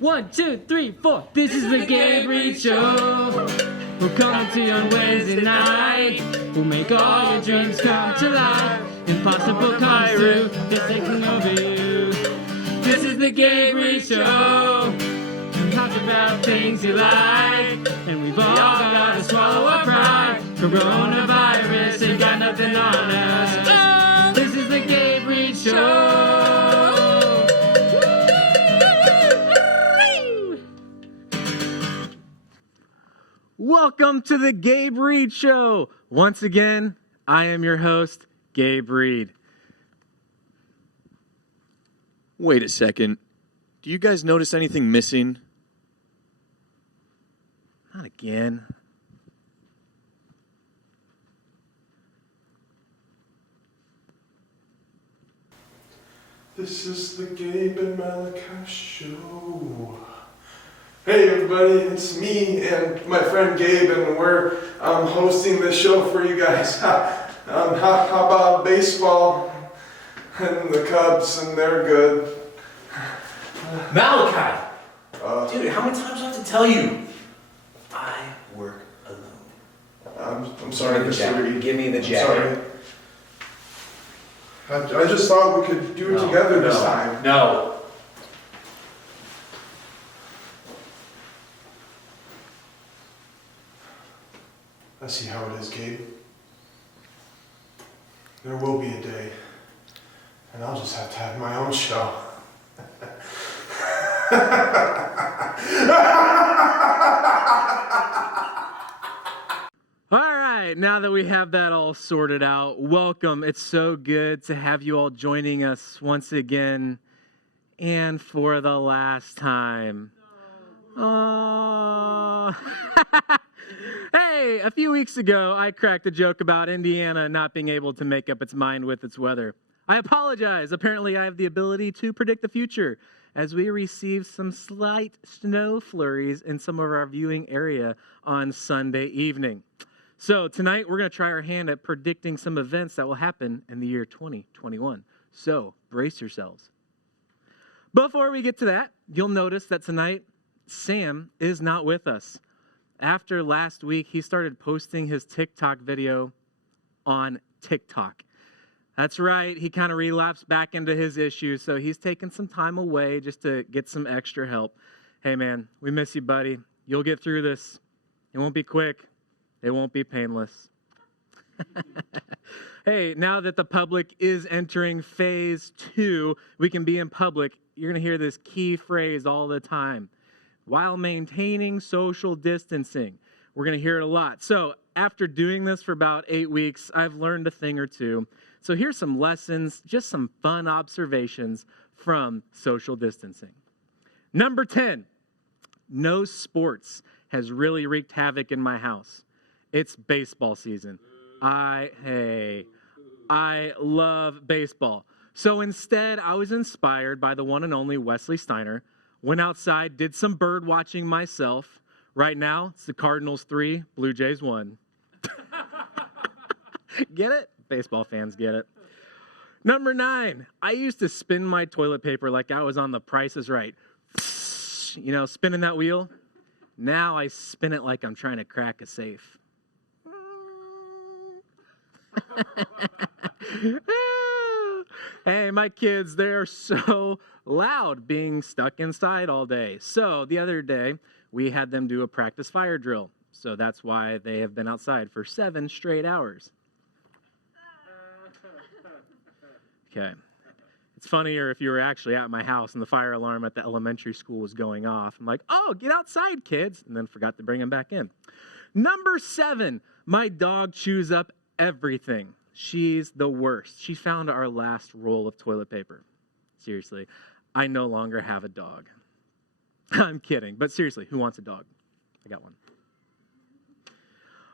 1, 2, 3, 4. This is the GABE Show. We'll come to you on Wednesday night. We'll make all your dreams come to life. Impossible comes true. It's taking over you. This is the GABE Show. We talk about things you like, and we've all got to swallow our pride. Coronavirus ain't got nothing on us. Oh, this is the GABE Show. Welcome to the Gabe Reed Show. Once again, I am your host, Gabe Reed. Wait a second. Do you guys notice anything missing? Not again. This is the Gabe and Malachi Show. Hey everybody, it's me and my friend Gabe, and we're hosting this show for you guys. How about baseball and the Cubs, and they're good. Malachi! Dude, how many times do I have to tell you? I work alone. I'm sorry, Mr. Reed. Give me the I'm jacket. sorry. I just thought we could do it together this time. No. I see how it is, Gabe. There will be a day, and I'll just have to have my own show. All right, now that we have that all sorted out, welcome. It's so good to have you all joining us once again and for the last time. Oh. Hey, a few weeks ago, I cracked a joke about Indiana not being able to make up its mind with its weather. I apologize. Apparently, I have the ability to predict the future, as we received some slight snow flurries in some of our viewing area on Sunday evening. So tonight, we're going to try our hand at predicting some events that will happen in the year 2021. So brace yourselves. Before we get to that, you'll notice that tonight, Sam is not with us. After last week, he started posting his TikTok video on TikTok. That's right, he kind of relapsed back into his issues, so he's taking some time away just to get some extra help. Hey man, we miss you, buddy. You'll get through this. It won't be quick. It won't be painless. Hey, now that the public is entering phase 2, we can be in public. You're going to hear this key phrase all the time. While maintaining social distancing. We're going to hear it a lot. So after doing this for about 8 weeks, I've learned a thing or two. So here's some lessons, just some fun observations from social distancing. Number 10, no sports has really wreaked havoc in my house. It's baseball season. I love baseball. So instead, I was inspired by the one and only Wesley Steiner. Went outside, did some bird watching myself. Right now, it's the Cardinals 3, Blue Jays 1. Get it? Baseball fans get it. Number 9, I used to spin my toilet paper like I was on The Price is Right. You know, spinning that wheel. Now I spin it like I'm trying to crack a safe. Hey, my kids, they're so loud being stuck inside all day. So the other day, we had them do a practice fire drill. So that's why they have been outside for 7 straight hours. Okay. It's funnier if you were actually at my house and the fire alarm at the elementary school was going off. I'm like, oh, get outside, kids, and then forgot to bring them back in. Number 7, my dog chews up everything. She's the worst. She found our last roll of toilet paper. Seriously, I no longer have a dog. I'm kidding, but seriously, who wants a dog? I got one.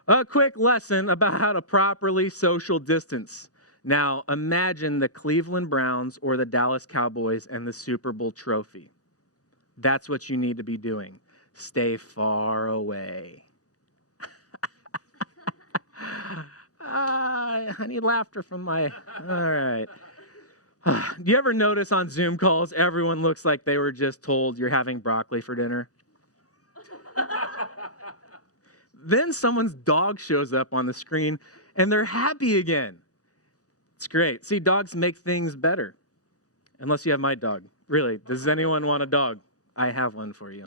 A quick lesson about how to properly social distance. Now, imagine the Cleveland Browns or the Dallas Cowboys and the Super Bowl trophy. That's what you need to be doing. Stay far away. I need laughter from my... All right. Do you ever notice on Zoom calls, everyone looks like they were just told you're having broccoli for dinner? Then someone's dog shows up on the screen and they're happy again. It's great. See, dogs make things better. Unless you have my dog. Really, does anyone want a dog? I have one for you.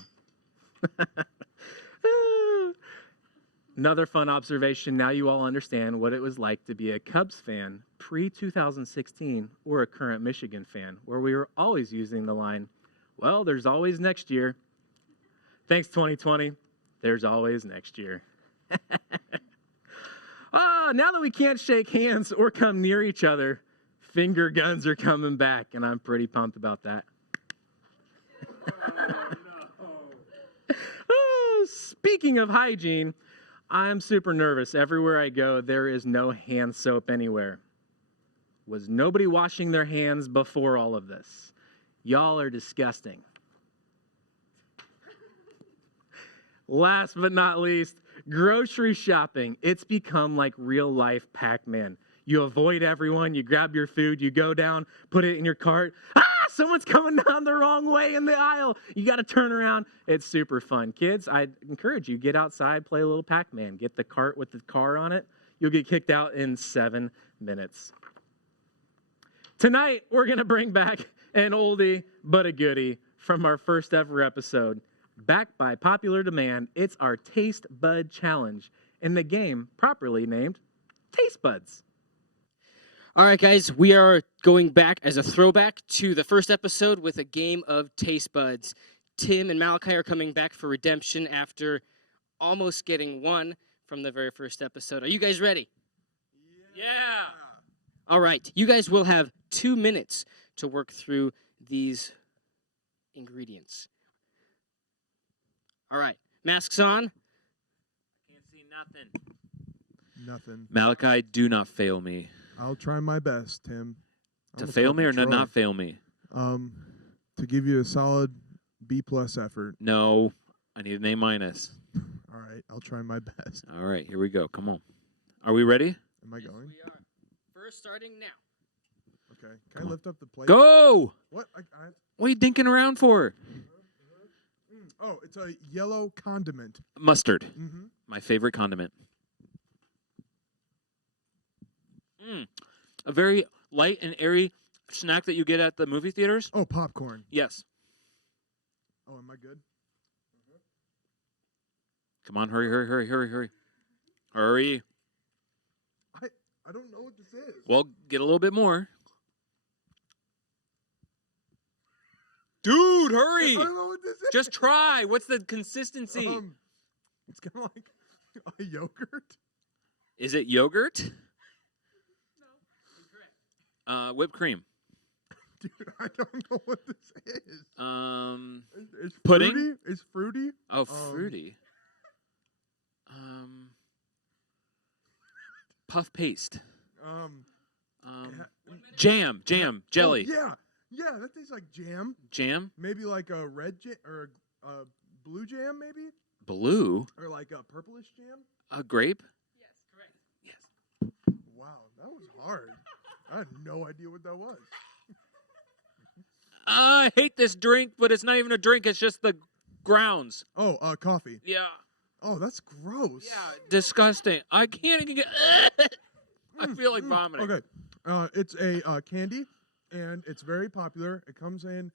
Another fun observation. Now you all understand what it was like to be a Cubs fan pre-2016 or a current Michigan fan, where we were always using the line, well, there's always next year. Thanks, 2020. There's always next year. Now that we can't shake hands or come near each other, finger guns are coming back, and I'm pretty pumped about that. Speaking of hygiene, I'm super nervous. Everywhere I go, there is no hand soap anywhere. Was nobody washing their hands before all of this? Y'all are disgusting. Last but not least, grocery shopping. It's become like real life Pac-Man. You avoid everyone, you grab your food, you go down, put it in your cart. Someone's coming down the wrong way in the aisle. You got to turn around. It's super fun. Kids, I encourage you, get outside, play a little Pac-Man. Get the cart with the car on it. You'll get kicked out in 7 minutes. Tonight, we're going to bring back an oldie but a goodie from our first ever episode. Backed by popular demand, it's our Taste Bud Challenge in the game properly named Taste Buds. All right, guys, we are going back as a throwback to the first episode with a game of Taste Buds. Tim and Malachi are coming back for redemption after almost getting one from the very first episode. Are you guys ready? Yeah. All right, you guys will have 2 minutes to work through these ingredients. All right, masks on. Can't see nothing. Nothing. Malachi, do not fail me. I'll try my best, Tim. To fail me or not fail me? To give you a solid B+ effort. No, I need an A-. All right, I'll try my best. All right, here we go. Come on. Are we ready? Am I going? We are. First, starting now. Okay. Can I lift up the plate? Go! What? What are you dinking around for? Oh, it's a yellow condiment. Mustard. Mm-hmm. My favorite condiment. A very light and airy snack that you get at the movie theaters. Oh, popcorn. Yes. Oh, am I good? Come on, hurry. Hurry. I don't know what this is. Well, get a little bit more. Dude, hurry! I don't know what this is. Just try. What's the consistency? It's kind of like a yogurt. Is it yogurt? No. Whipped cream. Dude, I don't know what this is. It's pudding? Fruity? It's fruity. Oh, fruity. Puff paste. Jam, jelly. Oh, yeah, that tastes like jam. Jam? Maybe like a red jam or a blue jam, maybe, Blue? or like a purplish jam. A grape? Yes, correct. Yes. Wow, that was hard. I had no idea what that was. I hate this drink, but it's not even a drink. It's just the grounds. Oh, coffee. Yeah. Oh, that's gross. Yeah, disgusting. I can't even get... I feel like vomiting. Okay, it's a candy, and it's very popular. It comes in...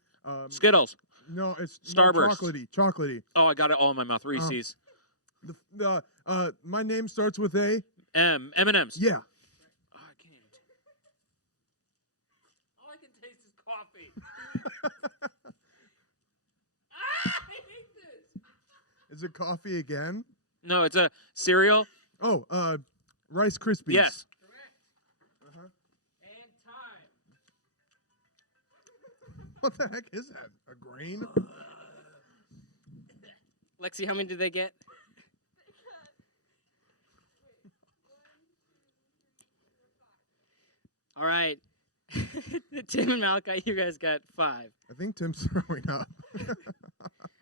Skittles. No, it's Starburst. Chocolatey. Oh, I got it all in my mouth. Reese's. My name starts with A. M&M's. Yeah. Oh, I can't. All I can taste is coffee. I hate this. Is it coffee again? No, it's a cereal. Oh, Rice Krispies. Yes. And time. What the heck is that? A grain? Lexi, how many did they get? All right. Tim and Malachi, you guys got 5. I think Tim's throwing up.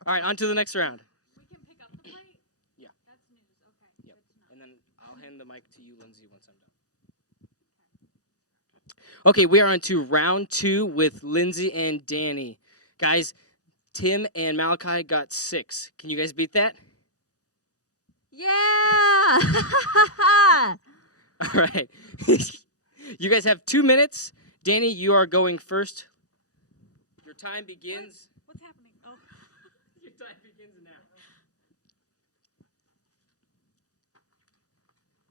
All right, on to the next round. We can pick up the plate? Yeah. That's news. Okay. Yep. Good to know. And then I'll hand the mic to you, Lindsay, once I'm done. Okay, we are on to round 2 with Lindsay and Danny. Guys, Tim and Malachi got 6. Can you guys beat that? Yeah! All right. You guys have 2 minutes. Danny, you are going first. Your time begins. What's happening? Oh. Your time begins now.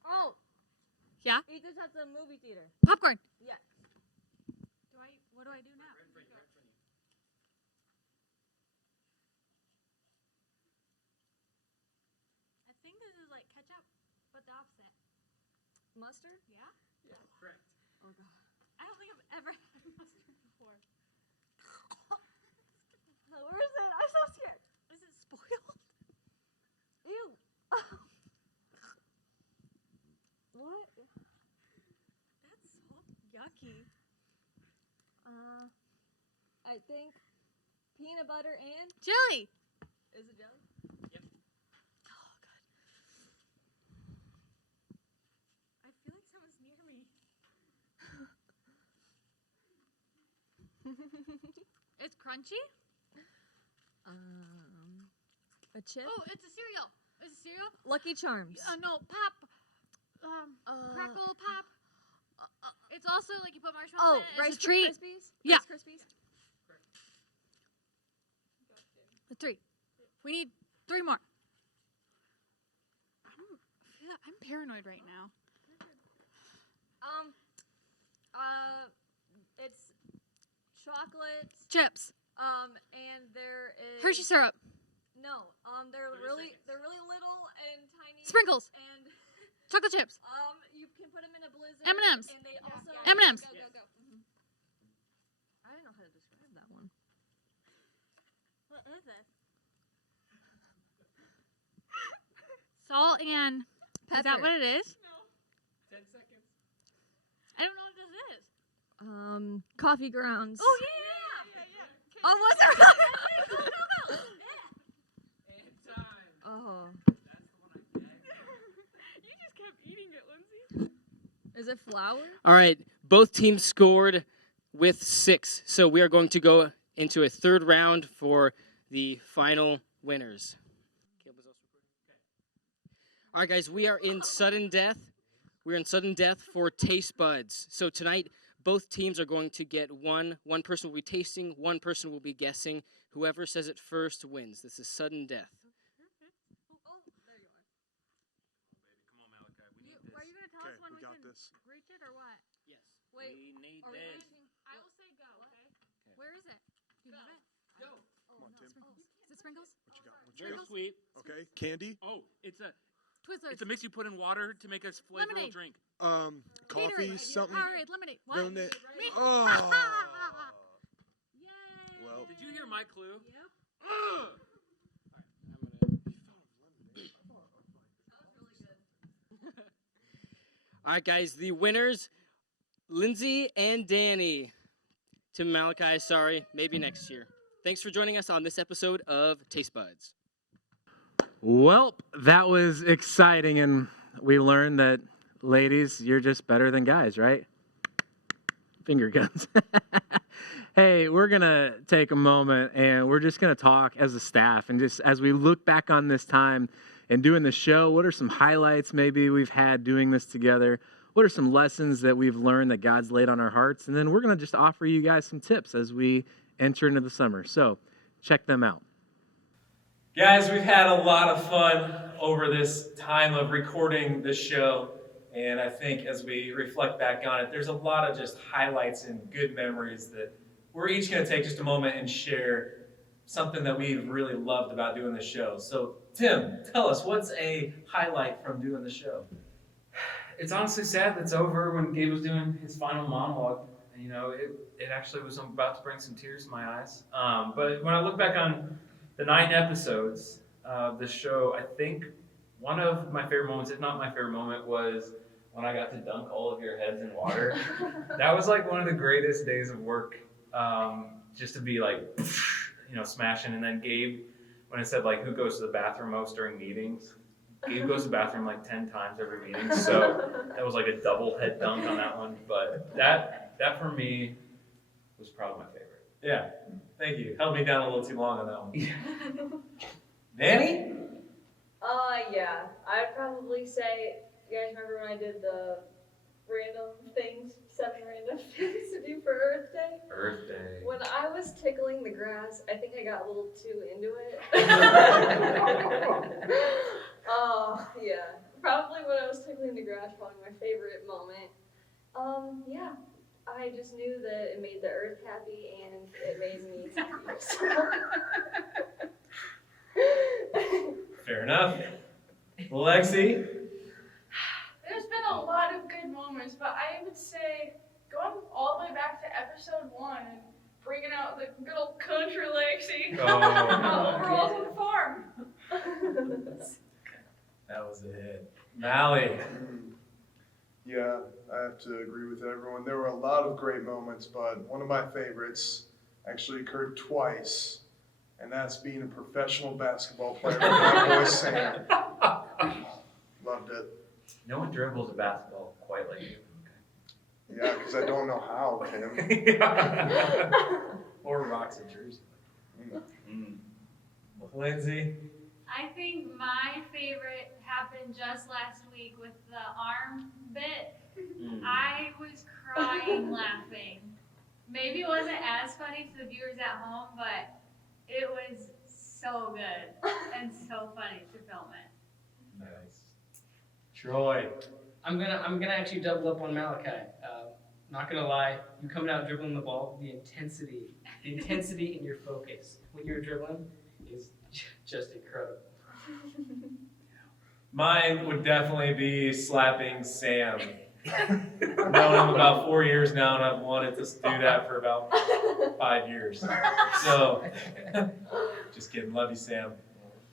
Oh! Yeah? Eat this at the movie theater. Popcorn! Yeah. What do I do now? I think this is like ketchup, but the opposite. Mustard? Yeah? Yeah, correct. Oh god. I don't think I've ever had mustard before. Where is it? I'm so scared. Is it spoiled? Ew. What? That's so yucky. I think peanut butter and Jelly! is it jelly? Oh, God. I feel like someone's near me. It's crunchy? A chip? Oh, it's a cereal. Is it cereal? Lucky Charms. No, pop. Crackle pop. It's also like you put marshmallows Oh, in it. Rice It's a treat. Krispies? Yeah. Rice Krispies? The 3. We need 3 more. I'm paranoid right now. It's chocolate. Chips. And there is Hershey syrup. No, they're really little and tiny. Sprinkles. And Chocolate chips. you can put them in a blizzard. M&Ms. And they also M&Ms. Go. I don't know how to describe that one. What is this? Salt and Pepper. Is that what it is? No. 10 seconds. I don't know what this is. Coffee grounds. Oh yeah. Oh, was it really? Go. And time. Oh. That's the one I gagged. You just kept eating it, Lindsay. Is it flour? All right, both teams scored with 6. So we are going to go into a third round for the final winners. All right, guys, we are in sudden death. We're in sudden death for taste buds. So tonight, both teams are going to get one. One person will be tasting, one person will be guessing. Whoever says it first wins. This is sudden death. Oh, there you are. Come on, Malachi. We need Are you this. gonna tell us Okay, when we we got can this. reach it or what? Yes. Wait. We need Are we this. reaching? I will say go. Okay. Where is it? Do you have it? Go. Oh, on, no, Tim. sprinkles. Is it sprinkles? What you got? What you Very got? sweet. Okay, candy. Oh, it's a Twizzlers. mix you put in water to make a flavorful Lemonade. drink. Coffee, Gatorade. something. Powerade, lemonade. What? Lemonade. Me? Oh. Yay. Well. Did you hear my clue? Yep. Ugh. All right, guys, the winners, Lindsay and Danny. Tim and Malachi, sorry, maybe next year. Thanks for joining us on this episode of Taste Buds. Well, that was exciting, and we learned that, ladies, you're just better than guys, right? Finger guns. Hey, we're going to take a moment, and we're just going to talk as a staff, and just as we look back on this time and doing the show, what are some highlights maybe we've had doing this together? What are some lessons that we've learned that God's laid on our hearts? And then we're going to just offer you guys some tips as we enter into the summer. So check them out. Guys, we've had a lot of fun over this time of recording this show, and I think as we reflect back on it, there's a lot of just highlights and good memories that we're each going to take just a moment and share something that we've really loved about doing the show. So, Tim, tell us, what's a highlight from doing the show? It's honestly sad that's over when Gabe was doing his final monologue. You know, it actually was about to bring some tears to my eyes. But when I look back on the 9 episodes of the show, I think one of my favorite moments, if not my favorite moment, was when I got to dunk all of your heads in water. That was like one of the greatest days of work, just to be like, you know, smashing. And then Gabe, when it said like who goes to the bathroom most during meetings, Gabe goes to the bathroom like 10 times every meeting. So that was like a double head dunk on that one. But that that for me was probably my favorite. Yeah, thank you. Held me down a little too long on that one. Danny? Yeah. I'd probably say, you guys remember when I did the random things, 7 random things to do for Earth Day? Earth Day. When I was tickling the grass, I think I got a little too into it. Oh, yeah. Probably when I was tickling the grass, probably my favorite moment. Yeah. I just knew that it made the earth happy and it made me happy. Fair enough. Lexi? There's been a lot of good moments, but I would say going all the way back to episode 1 and bringing out the good old country Lexi over on the farm. That was a hit. Mally? Yeah, I have to agree with everyone. There were a lot of great moments, but one of my favorites actually occurred twice, and that's being a professional basketball player with my boy Sam. Loved it. No one dribbles a basketball quite like you. Yeah, because I don't know how, Tim. Or rocks a jersey. Mm. Lindsay? I think my favorite happened just last week with the arm bit. I was crying laughing. Maybe it wasn't as funny to the viewers at home, but it was so good and so funny to film it. Nice. Troy? I'm gonna actually double up on Malachi. Not gonna lie, you coming out dribbling the ball, the intensity in your focus when you're dribbling is just incredible. Mine would definitely be slapping Sam. I've known him about 4 years now, and I've wanted to do that for about 5 years. So, just kidding. Love you, Sam.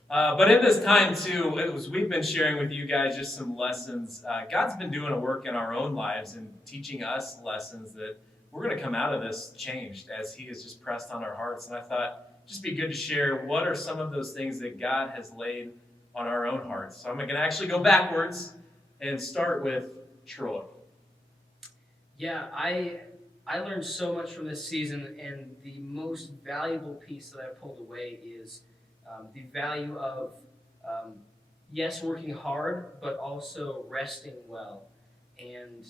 But in this time, too, we've been sharing with you guys just some lessons. God's been doing a work in our own lives and teaching us lessons that we're going to come out of this changed as He has just pressed on our hearts. And I thought just be good to share what are some of those things that God has laid on our own hearts. So I'm going to actually go backwards and start with Troy. Yeah, I learned so much from this season, and the most valuable piece that I pulled away is the value of, yes, working hard, but also resting well, and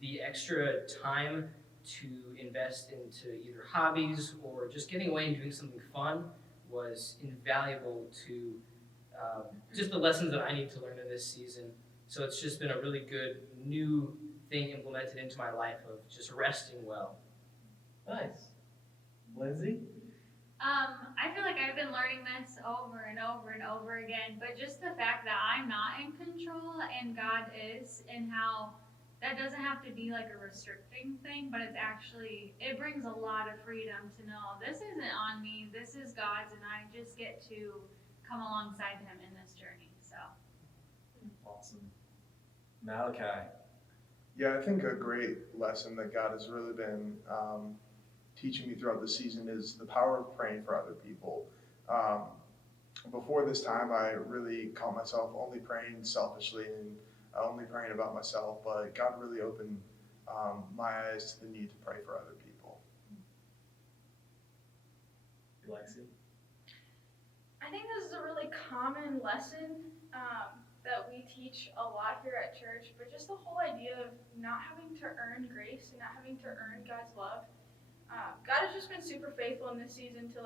the extra time to invest into either hobbies or just getting away and doing something fun was invaluable to just the lessons that I need to learn in this season. So it's just been a really good new thing implemented into my life of just resting well. Nice. Lindsay? I feel like I've been learning this over and over and over again, but just the fact that I'm not in control and God is, and how that doesn't have to be like a restricting thing, but it's actually, it brings a lot of freedom to know this isn't on me, this is God's, and I just get to come alongside Him in this journey, so. Awesome. Malachi? Yeah, I think a great lesson that God has really been teaching me throughout the season is the power of praying for other people. Before this time, I really caught myself only praying selfishly and only praying about myself, but God really opened my eyes to the need to pray for other people. Lexi? I think this is a really common lesson that we teach a lot here at church, but just the whole idea of not having to earn grace and not having to earn God's love. God has just been super faithful in this season to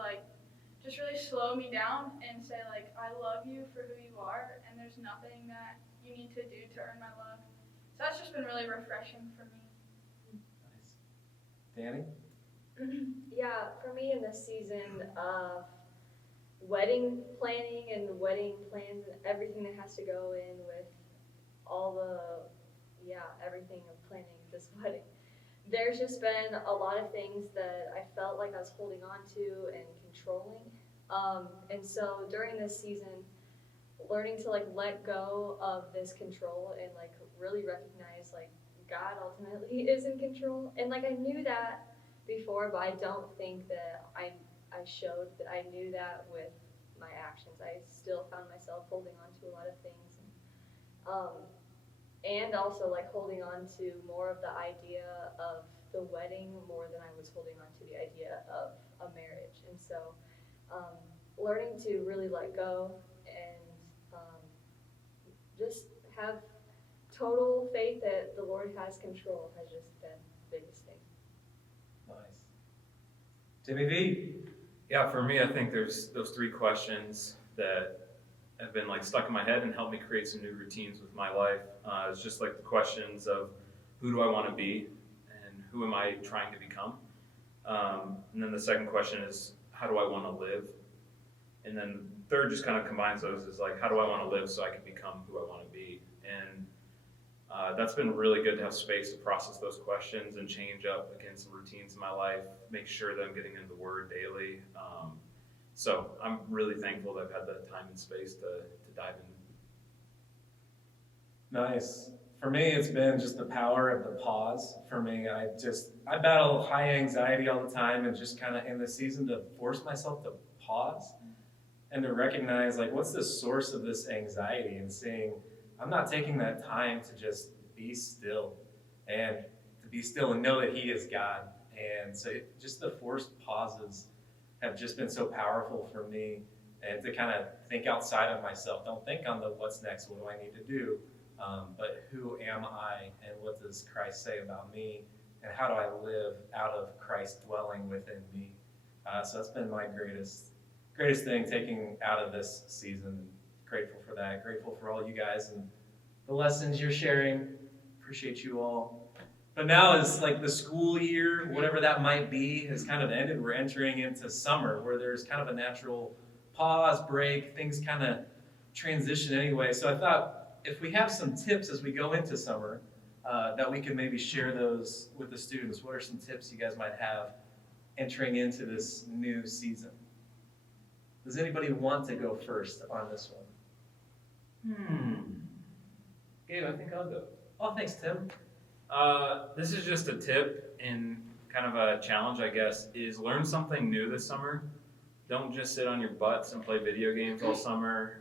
just really slow me down and say I love you for who you are, and there's nothing that you need to do to earn my love. So that's just been really refreshing for me. Nice. Danny? Yeah, for me in this season, wedding planning and wedding plans and everything that has to go in with all everything of planning this wedding. There's just been a lot of things that I felt like I was holding on to and controlling. And so during this season, learning to let go of this control and really recognize God ultimately is in control. And I knew that before, but I don't think that I showed that I knew that with my actions. I still found myself holding on to a lot of things. And also holding on to more of the idea of the wedding more than I was holding on to the idea of a marriage. And so learning to really let go and just have total faith that the Lord has control has just been the biggest thing. Nice. Timmy V. Yeah, for me, I think there's those three questions that have been like stuck in my head and helped me create some new routines with my life. It's just like the questions of who do I want to be and who am I trying to become? And then the second question is how do I want to live? And then third just kind of combines those is like how do I want to live so I can become who I want to be? And that's been really good to have space to process those questions and change up again some routines in my life, make sure that I'm getting into the Word daily. So I'm really thankful that I've had the time and space to dive in. Nice. For me, it's been just the power of the pause. For me, I battle high anxiety all the time, and just kind of in this season to force myself to pause and to recognize like what's the source of this anxiety, and seeing I'm not taking that time to just be still and to be still and know that He is God. And so just the forced pauses have just been so powerful for me, and to kind of think outside of myself. Don't think on the what's next, what do I need to do, but who am I and what does Christ say about me, and how do I live out of Christ dwelling within me. So that's been my greatest thing taking out of this season. Grateful for that. Grateful for all you guys and the lessons you're sharing. Appreciate you all. But now is like the school year, whatever that might be, has kind of ended. We're entering into summer where there's kind of a natural pause, break, things kind of transition anyway. So I thought if we have some tips as we go into summer, that we can maybe share those with the students. What are some tips you guys might have entering into this new season? Does anybody want to go first on this one? Gabe, I think I'll go. Oh, thanks, Tim. This is just a tip and kind of a challenge, I guess, is learn something new this summer. Don't just sit on your butts and play video games all summer.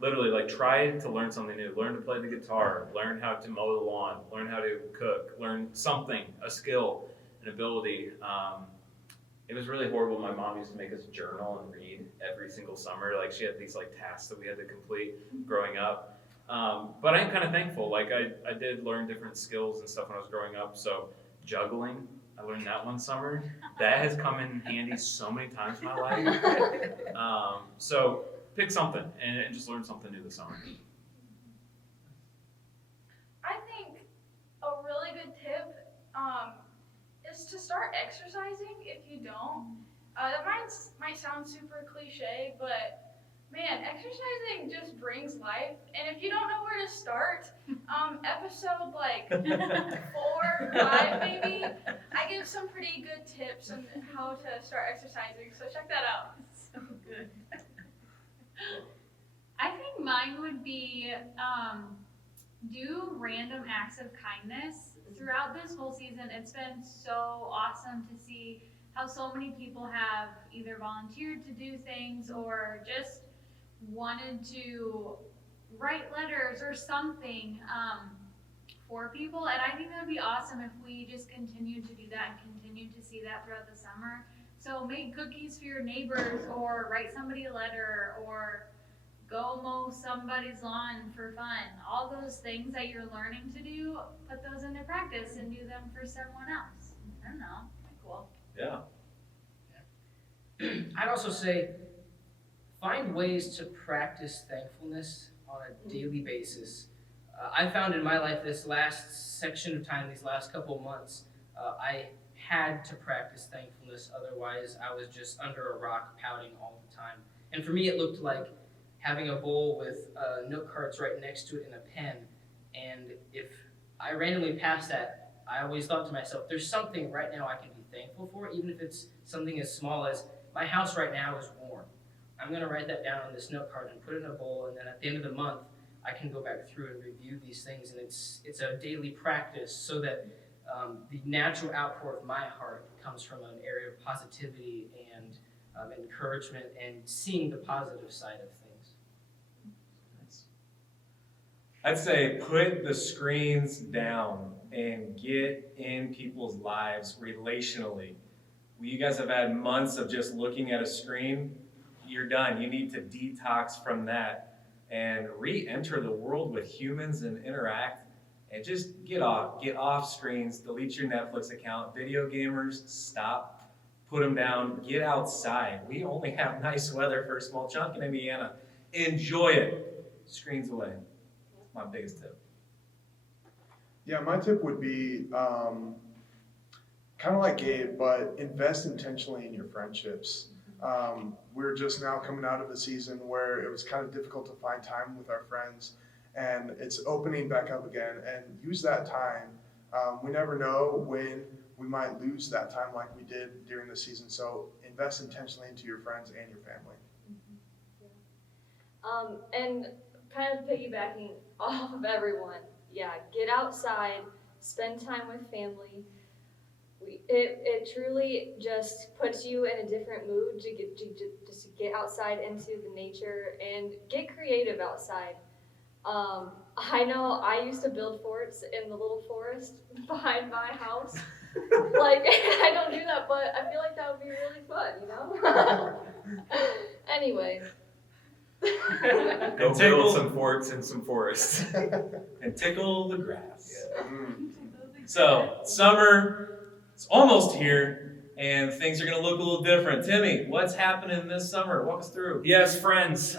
Literally, like, try to learn something new. Learn to play the guitar. Learn how to mow the lawn. Learn how to cook. Learn something, a skill, an ability. It was really horrible. My mom used to make us journal and read every single summer. Like, she had these, like, tasks that we had to complete growing up. But I'm kind of thankful. Like, I did learn different skills and stuff when I was growing up. So juggling, I learned that one summer. That has come in handy so many times in my life. So pick something and just learn something new this summer. I think a really good tip is to start exercising if you don't. That might sound super cliche, but man, exercising just brings life. And if you don't know where to start, episode like 4, 5 maybe, I give some pretty good tips on how to start exercising, so check that out. So good. I think mine would be do random acts of kindness throughout this whole season. It's been so awesome to see how so many people have either volunteered to do things or just wanted to write letters or something for people. And I think that would be awesome if we just continue to do that and continue to see that throughout the summer. So make cookies for your neighbors, or write somebody a letter, or go mow somebody's lawn for fun. All those things that you're learning to do, put those into practice and do them for someone else. I don't know. Pretty cool. Yeah. I'd also say find ways to practice thankfulness on a daily basis. I found in my life this last section of time, these last couple months, I had to practice thankfulness. Otherwise, I was just under a rock pouting all the time. And for me, it looked like having a bowl with note cards right next to it and a pen. And if I randomly passed that, I always thought to myself, there's something right now I can be thankful for, even if it's something as small as my house right now is warm. I'm going to write that down on this note card and put it in a bowl, and then at the end of the month, I can go back through and review these things, and it's a daily practice so that the natural outpour of my heart comes from an area of positivity and encouragement and seeing the positive side of things. I'd say put the screens down and get in people's lives relationally. You guys have had months of just looking at a screen. You're done. You need to detox from that and re-enter the world with humans and interact and just get off screens, delete your Netflix account. Video gamers, stop, put them down, get outside. We only have nice weather for a small chunk in Indiana. Enjoy it. Screens away. That's my biggest tip. Yeah, my tip would be kind of like Gabe, but invest intentionally in your friendships. We're just now coming out of a season where it was kind of difficult to find time with our friends, and it's opening back up again. And use that time. We never know when we might lose that time like we did during the season. So invest intentionally into your friends and your family. And kind of piggybacking off of everyone, yeah, get outside, spend time with family. It truly just puts you in a different mood to get outside into the nature and get creative outside. I know I used to build forts in the little forest behind my house. Like, I don't do that, but I feel like that would be really fun, you know? Anyway. Go build some forts and some forests. And tickle the grass. So, summer is almost here, and things are going to look a little different. Timmy, what's happening this summer? Walk us through. Yes, friends.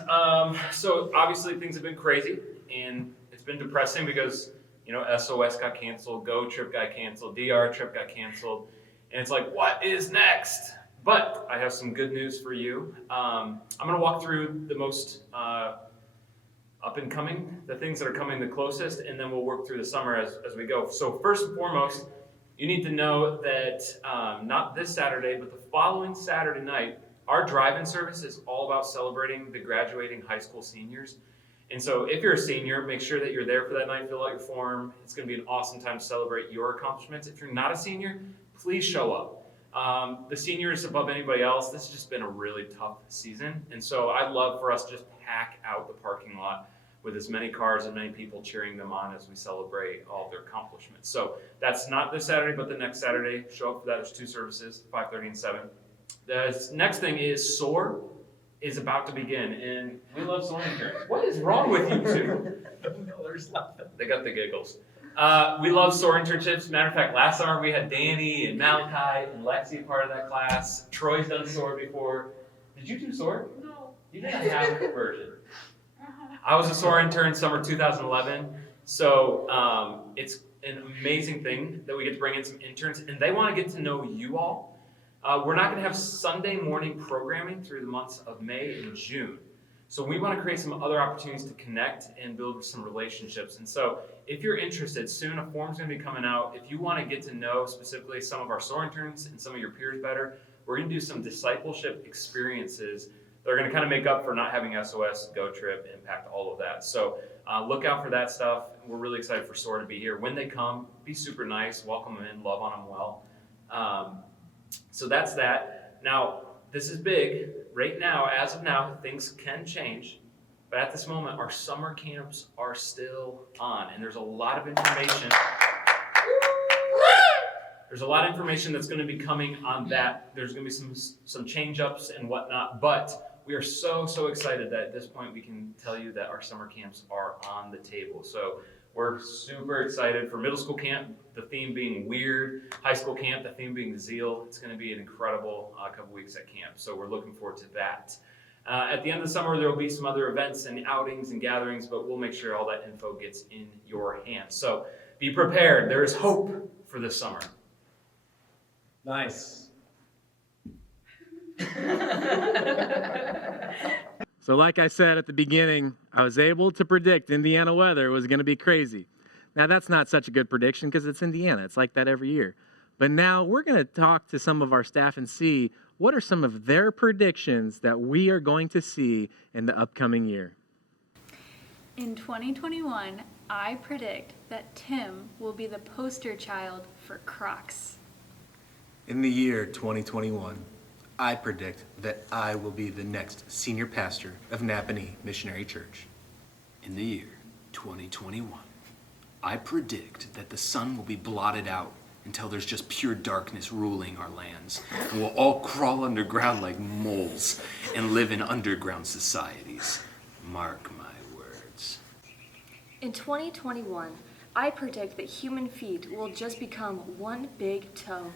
So obviously things have been crazy, and it's been depressing because, you know, SOS got canceled, Go trip got canceled, DR trip got canceled, and it's like, what is next? But I have some good news for you. I'm going to walk through the most up and coming, the things that are coming the closest, and then we'll work through the summer as we go. So first and foremost, you need to know that not this Saturday, but the following Saturday night, our drive-in service is all about celebrating the graduating high school seniors. And so if you're a senior, make sure that you're there for that night, fill out your form. It's going to be an awesome time to celebrate your accomplishments. If you're not a senior, please show up. The seniors above anybody else, this has just been a really tough season. And so I'd love for us to just pack out the parking lot with as many cars and many people cheering them on as we celebrate all their accomplishments. So that's not this Saturday, but the next Saturday. Show up for that. There's 2 services, 5:30 and 7. The next thing is SOAR is about to begin, and we love soaring interns. What is wrong with you two? No, there's nothing. They got the giggles. We love SOAR internships. Matter of fact, last summer we had Danny and Malachi and Lexi part of that class. Troy's done SOAR before. Did you do SOAR? No. You didn't have a version. I was a SOAR intern summer 2011, so it's an amazing thing that we get to bring in some interns, and they want to get to know you all. We're not going to have Sunday morning programming through the months of May and June. So we want to create some other opportunities to connect and build some relationships. And so if you're interested, soon a form's going to be coming out. If you want to get to know specifically some of our SOAR interns and some of your peers better, we're going to do some discipleship experiences that are going to kind of make up for not having SOS, Go Trip, Impact, all of that. So look out for that stuff. We're really excited for SOAR to be here. When they come, be super nice, welcome them in, love on them well. So that's that. Now, this is big. Right now, as of now, things can change. But at this moment, our summer camps are still on. And there's a lot of information. There's a lot of information that's going to be coming on that. There's going to be some change-ups and whatnot. But we are so excited that at this point we can tell you that our summer camps are on the table. So we're super excited for middle school camp, the theme being weird. High school camp, the theme being zeal. It's going to be an incredible couple weeks at camp. So we're looking forward to that. At the end of the summer, there will be some other events and outings and gatherings, but we'll make sure all that info gets in your hands. So be prepared. There is hope for this summer. Nice. So like I said at the beginning, I was able to predict Indiana weather was going to be crazy. Now that's not such a good prediction because it's Indiana. It's like that every year. But now we're going to talk to some of our staff and see what are some of their predictions that we are going to see in the upcoming year. In 2021, I predict that Tim will be the poster child for Crocs. In the year 2021, I predict that I will be the next senior pastor of Napanee Missionary Church. In the year 2021. I predict that the sun will be blotted out until there's just pure darkness ruling our lands. And we'll all crawl underground like moles and live in underground societies. Mark my words. In 2021, I predict that human feet will just become one big toe.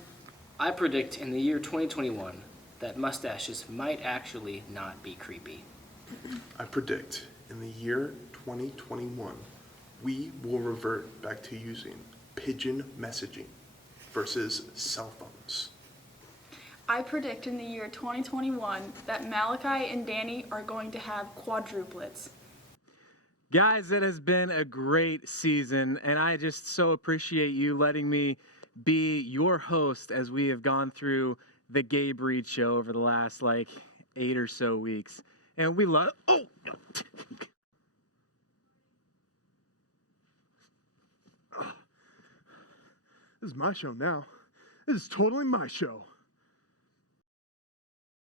I predict in the year 2021 that mustaches might actually not be creepy. I predict in the year 2021, we will revert back to using pigeon messaging versus cell phones. I predict in the year 2021 that Malachi and Danny are going to have quadruplets. Guys, it has been a great season, and I just so appreciate you letting me be your host as we have gone through the GABE Read show over the last 8 or so weeks. And we love. Oh! This is my show now. This is totally my show.